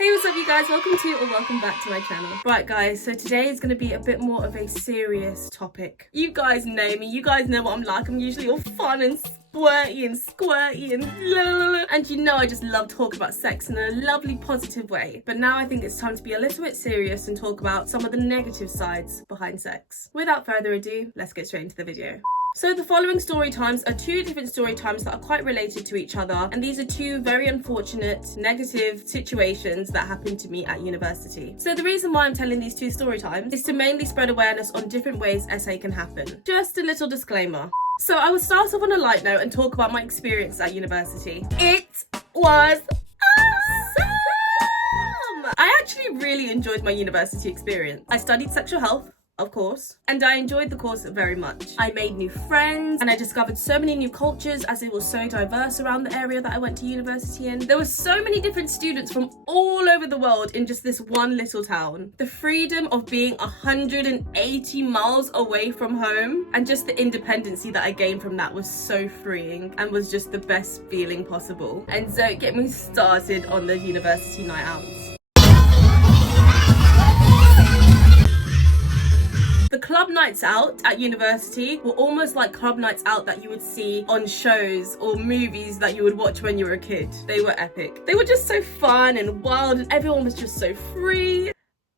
Hey, what's up you guys? Welcome back to my channel. Right guys, so today is going to be a bit more of a serious topic. You guys know me, you guys know what I'm like. I'm usually all fun and squirty and squirty and la. And you know I just love talking about sex in a lovely positive way. But now I think it's time to be a little bit serious and talk about some of the negative sides behind sex. Without further ado, let's get straight into the video. So the following story times are two different story times that are quite related to each other, and these are two very unfortunate negative situations that happened to me at university. So the reason why I'm telling these two story times is to mainly spread awareness on different ways SA can happen. Just a little disclaimer. So I will start off on a light note and talk about my experience at university. It was awesome! I actually really enjoyed my university experience. I studied sexual health, of course, and I enjoyed the course very much. I made new friends and I discovered so many new cultures as it was so diverse around the area that I went to university in. There were so many different students from all over the world in just this one little town. The freedom of being 180 miles away from home and just the independency that I gained from that was so freeing and was just the best feeling possible. And don't get me started on the university night outs. The club nights out at university were almost like club nights out that you would see on shows or movies that you would watch when you were a kid. They were epic. They were just so fun and wild and everyone was just so free.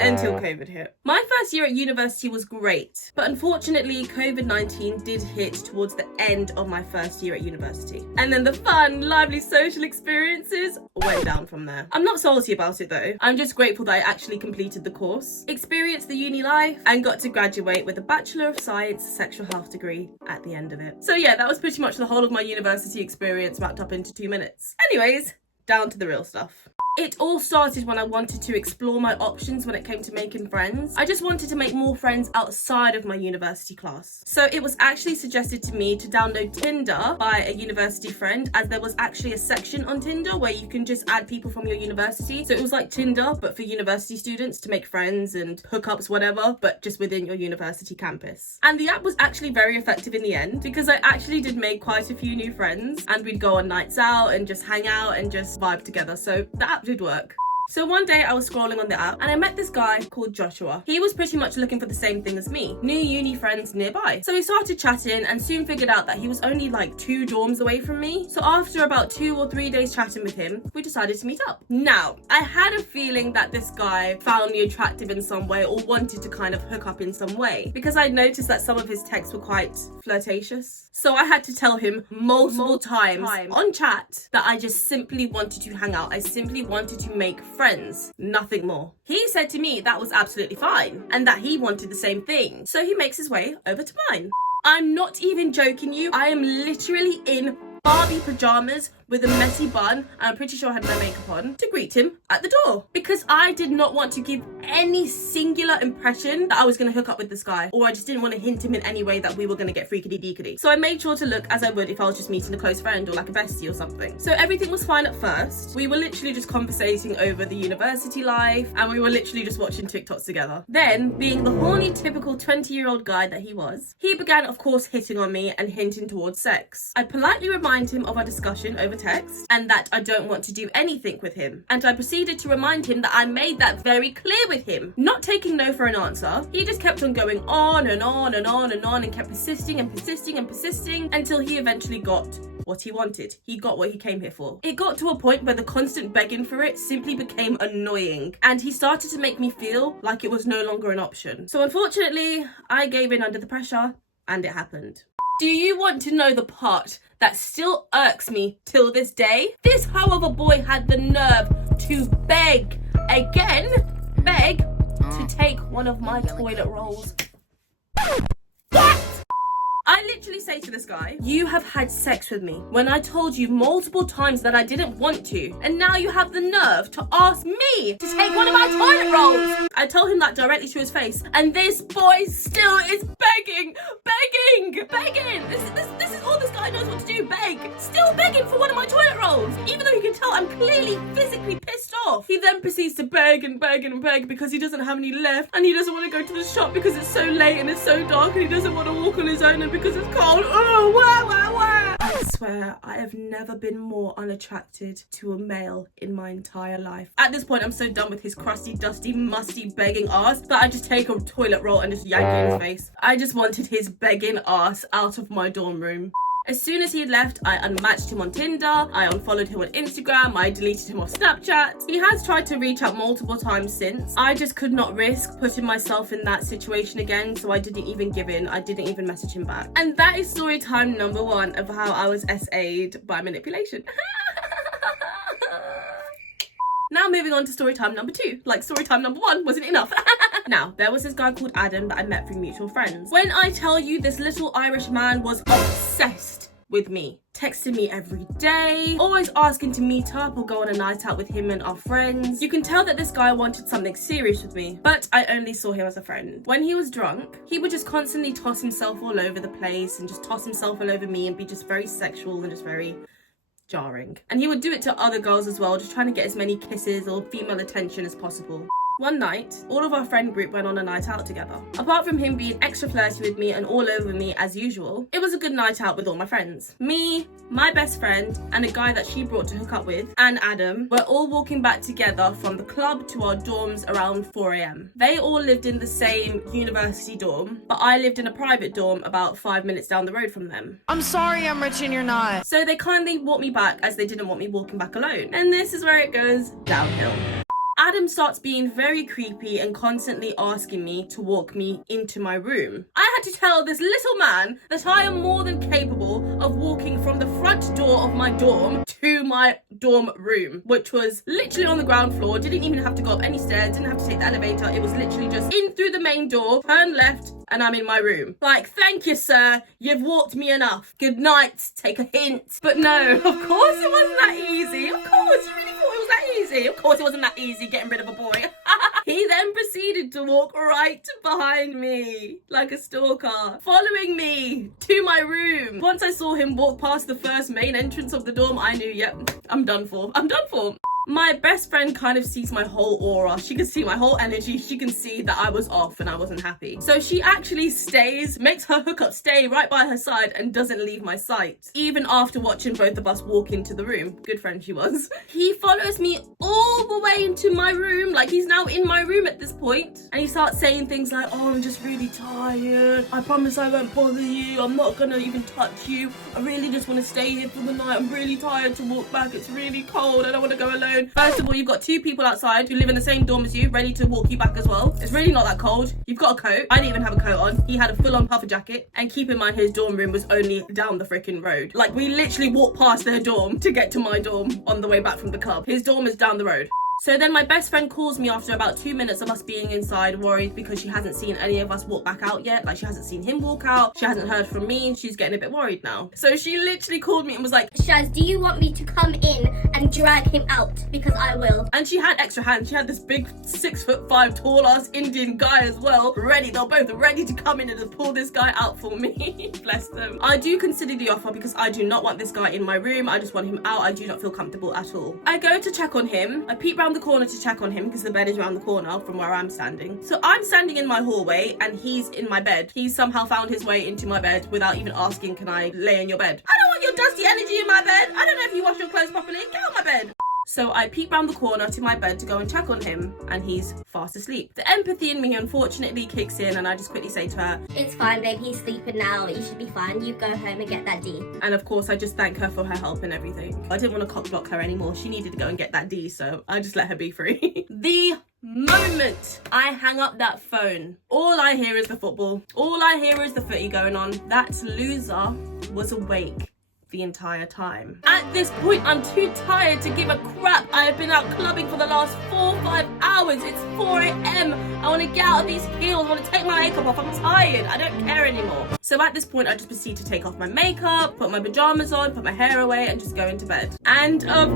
Until COVID hit. My first year at university was great, but unfortunately COVID-19 did hit towards the end of my first year at university. And then the fun, lively social experiences went down from there. I'm not salty about it though. I'm just grateful that I actually completed the course, experienced the uni life, and got to graduate with a Bachelor of Science sexual health degree at the end of it. So yeah, that was pretty much the whole of my university experience wrapped up into 2 minutes. Anyways, down to the real stuff. It all started when I wanted to explore my options when it came to making friends. I just wanted to make more friends outside of my university class. So it was actually suggested to me to download Tinder by a university friend, as there was actually a section on Tinder where you can just add people from your university. So it was like Tinder, but for university students to make friends and hookups, whatever, but just within your university campus. And the app was actually very effective in the end because I actually did make quite a few new friends and we'd go on nights out and just hang out and just vibe together. So the app did work. So one day I was scrolling on the app and I met this guy called Joshua. He was pretty much looking for the same thing as me, new uni friends nearby. So we started chatting and soon figured out that he was only like 2 dorms away from me. So after about 2 or 3 days chatting with him, we decided to meet up. Now, I had a feeling that this guy found me attractive in some way or wanted to kind of hook up in some way because I noticed that some of his texts were quite flirtatious. So I had to tell him multiple times on chat that I just simply wanted to hang out. I simply wanted to make friends, nothing more. He said to me that was absolutely fine and that he wanted the same thing. So he makes his way over to mine. I'm not even joking you. I am literally in Barbie pajamas with a messy bun, and I'm pretty sure I had my makeup on, to greet him at the door. Because I did not want to give any singular impression that I was going to hook up with this guy, or I just didn't want to hint him in any way that we were going to get freakity-deakity. So I made sure to look as I would if I was just meeting a close friend or like a bestie or something. So everything was fine at first. We were literally just conversating over the university life, and we were literally just watching TikToks together. Then, being the horny, typical 20-year-old guy that he was, he began, of course, hitting on me and hinting towards sex. I politely remind him of our discussion over text and that I don't want to do anything with him. And I proceeded to remind him that I made that very clear with him. Not taking no for an answer, he just kept on going on and on and on and on and kept persisting and persisting and persisting until he eventually got what he wanted. He got what he came here for. It got to a point where the constant begging for it simply became annoying and he started to make me feel like it was no longer an option. So unfortunately, I gave in under the pressure and it happened. Do you want to know the part that still irks me till this day? This hoe of a boy had the nerve to beg, again, beg to take one of my toilet rolls. What? I literally say to this guy, you have had sex with me when I told you multiple times that I didn't want to, and now you have the nerve to ask me to take one of my toilet rolls. I told him that directly to his face, and this boy still is begging. This is all this guy knows what to do, beg. Still begging for one of my toilet rolls, even though you can tell I'm clearly physically pissed off. off. He then proceeds to beg and beg and beg because he doesn't have any left, and he doesn't want to go to the shop because it's so late and it's so dark, and he doesn't want to walk on his own, and because it's cold. Oh, wah. I swear, I have never been more unattracted to a male in my entire life. At this point, I'm so done with his crusty, dusty, musty, begging ass that I just take a toilet roll and just yank it in his face. I just wanted his begging ass out of my dorm room. As soon as he had left, I unmatched him on Tinder, I unfollowed him on Instagram, I deleted him off Snapchat. He has tried to reach out multiple times since. I just could not risk putting myself in that situation again, so I didn't even give in. I didn't even message him back. And that is story time number 1 of how I was SA'd by manipulation. Now moving on to story time number 2. Like, story time number 1 wasn't enough. Now, there was this guy called Adam that I met through mutual friends. When I tell you this little Irish man was obsessed with me, texting me every day, always asking to meet up or go on a night out with him and our friends. You can tell that this guy wanted something serious with me, but I only saw him as a friend. When he was drunk, he would just constantly toss himself all over the place and just toss himself all over me and be just very sexual and just very jarring. And he would do it to other girls as well, just trying to get as many kisses or female attention as possible. One night, all of our friend group went on a night out together. Apart from him being extra flirty with me and all over me as usual, it was a good night out with all my friends. Me, my best friend, and a guy that she brought to hook up with, and Adam, were all walking back together from the club to our dorms around 4 a.m. They all lived in the same university dorm, but I lived in a private dorm about 5 minutes down the road from them. I'm sorry I'm rich and you're not. So they kindly walked me back as they didn't want me walking back alone. And this is where it goes downhill. Adam starts being very creepy and constantly asking me to walk me into my room. I had to tell this little man that I am more than capable of walking from the front door of my dorm to my dorm room, which was literally on the ground floor, didn't even have to go up any stairs, didn't have to take the elevator, it was literally just in through the main door, turn left, and I'm in my room. Like, thank you, sir, you've walked me enough. Good night, take a hint. But no, of course it wasn't that easy. Of course, you really thought it was that easy. Of course it wasn't that easy getting rid of a boy. He then proceeded to walk right behind me like a stalker, following me to my room. Once I saw him walk past the first main entrance of the dorm, I knew, yep, I'm done for. I'm done for. My best friend kind of sees my whole aura. She can see my whole energy. She can see that I was off and I wasn't happy. So she actually stays, makes her hookup stay right by her side and doesn't leave my sight. Even after watching both of us walk into the room. Good friend she was. He follows me all the way into my room. Like, he's now in my room at this point. And he starts saying things like, oh, I'm just really tired. I promise I won't bother you. I'm not gonna even touch you. I really just want to stay here for the night. I'm really tired to walk back. It's really cold. I don't want to go alone. First of all, you've got 2 people outside who live in the same dorm as you, ready to walk you back as well. It's really not that cold. You've got a coat. I didn't even have a coat on. He had a full-on puffer jacket. And keep in mind, his dorm room was only down the freaking road. Like, we literally walked past their dorm to get to my dorm on the way back from the club. His dorm is down the road. So then my best friend calls me after about 2 minutes of us being inside, worried because she hasn't seen any of us walk back out yet. Like, she hasn't seen him walk out. She hasn't heard from me. She's getting a bit worried now. So she literally called me and was like, Shaz, do you want me to come in and drag him out? Because I will. And she had extra hands. She had this big 6'5" tall ass Indian guy as well. Ready. They're both ready to come in and just pull this guy out for me. Bless them. I do consider the offer because I do not want this guy in my room. I just want him out. I do not feel comfortable at all. I go to check on him. I peep round the corner to check on him because the bed is around the corner from where I'm standing. So I'm standing in my hallway and he's in my bed. He's somehow found his way into my bed without even asking, can I lay in your bed? I don't want your dusty energy in my bed. I don't know if you wash your clothes properly. Get out my bed. So I peep round the corner to my bed to go and check on him, and he's fast asleep. The empathy in me unfortunately kicks in, and I just quickly say to her, it's fine, babe, he's sleeping now, you should be fine, you go home and get that D. And of course I just thank her for her help and everything. I didn't want to cock block her anymore. She needed to go and get that D, so I just let her be free. The moment I hang up that phone, all I hear is the football. All I hear is the footy going on. That loser was awake the entire time. At this point, I'm too tired to give a crap. I have been out clubbing for the last 4 or 5 hours. It's 4 a.m. I want to get out of these heels. I want to take my makeup off. I'm tired. I don't care anymore. So at this point, I just proceed to take off my makeup, put my pajamas on, put my hair away, and just go into bed. And of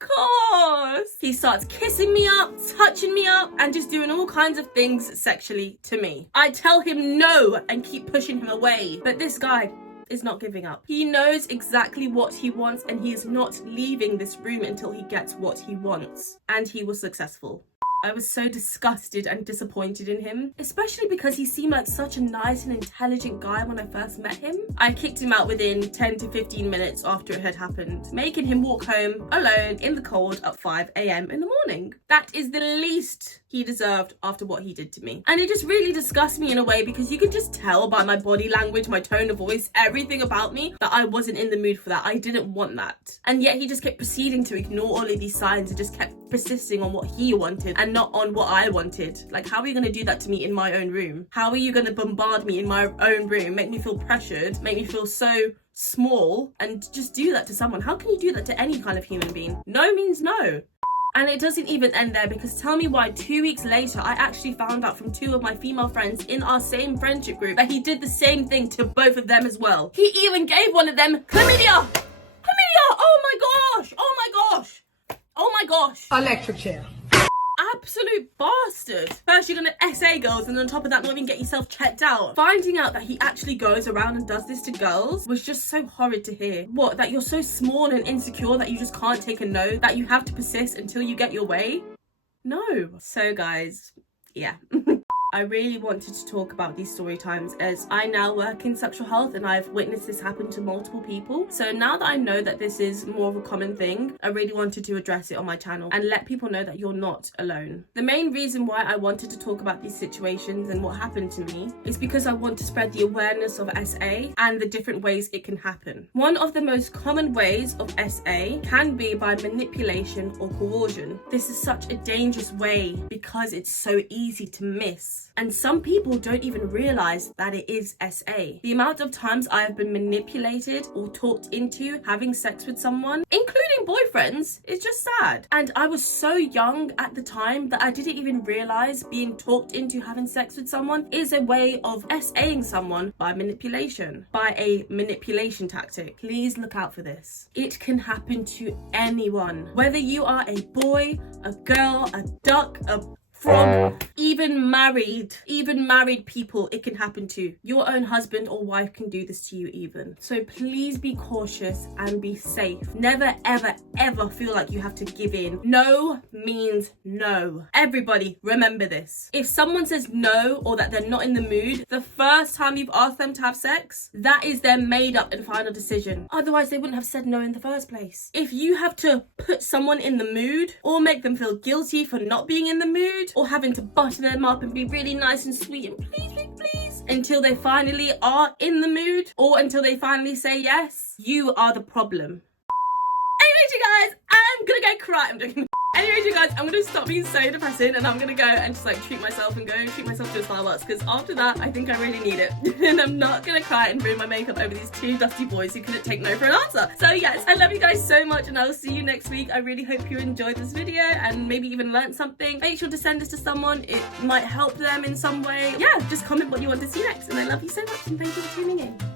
course, he starts kissing me up, touching me up, and just doing all kinds of things sexually to me. I tell him no and keep pushing him away. But this guy, is not giving up. He knows exactly what he wants and he is not leaving this room until he gets what he wants. And he was successful. I was so disgusted and disappointed in him, especially because he seemed like such a nice and intelligent guy when I first met him. I kicked him out within 10 to 15 minutes after it had happened, making him walk home alone in the cold at 5 a.m. in the morning. That is the least he deserved after what he did to me. And it just really disgusts me in a way because you can just tell by my body language, my tone of voice, everything about me that I wasn't in the mood for that. I didn't want that. And yet he just kept proceeding to ignore all of these signs and just kept persisting on what he wanted and not on what I wanted. Like, how are you going to do that to me in my own room? How are you going to bombard me in my own room, make me feel pressured, make me feel so small, and just do that to someone? How can you do that to any kind of human being? No means no. And it doesn't even end there, because tell me why 2 weeks later I actually found out from 2 of my female friends in our same friendship group that he did the same thing to both of them as well. He even gave one of them chlamydia! Chlamydia! Oh my gosh! Oh my gosh! Oh my gosh! Electric chair. Absolute bastard. First you're gonna SA girls and on top of that not even get yourself checked out. Finding out that he actually goes around and does this to girls was just so horrid to hear. What, that you're so small and insecure that you just can't take a no, that you have to persist until you get your way? No. So guys, yeah. I really wanted to talk about these story times as I now work in sexual health and I've witnessed this happen to multiple people. So now that I know that this is more of a common thing, I really wanted to address it on my channel and let people know that you're not alone. The main reason why I wanted to talk about these situations and what happened to me is because I want to spread the awareness of SA and the different ways it can happen. One of the most common ways of SA can be by manipulation or coercion. This is such a dangerous way because it's so easy to miss. And some people don't even realize that it is SA. The amount of times I have been manipulated or talked into having sex with someone, including boyfriends, is just sad. And I was so young at the time that I didn't even realize being talked into having sex with someone is a way of SAing someone by manipulation, by a manipulation tactic. Please look out for this. It can happen to anyone, whether you are a boy, a girl, a duck, a frog, even married people, it can happen to. Your own husband or wife can do this to you even. So please be cautious and be safe. Never, ever, ever feel like you have to give in. No means no. Everybody, remember this. If someone says no or that they're not in the mood, the first time you've asked them to have sex, that is their made up and final decision. Otherwise, they wouldn't have said no in the first place. If you have to put someone in the mood or make them feel guilty for not being in the mood, or having to butter them up and be really nice and sweet and please until they finally are in the mood or until they finally say yes, you are the problem. Anyways, you guys, I'm gonna go cry. I'm joking. Anyways, you guys, I'm gonna stop being so depressing and I'm gonna go and just like treat myself and go treat myself to a Starbucks, because after that I think I really need it. And I'm not gonna cry and ruin my makeup over these 2 dusty boys who couldn't take no for an answer. So yes, I love you guys so much and I will see you next week. I really hope you enjoyed this video and maybe even learned something. Make sure to send this to someone. It might help them in some way. Yeah, just comment what you want to see next, and I love you so much and thank you for tuning in.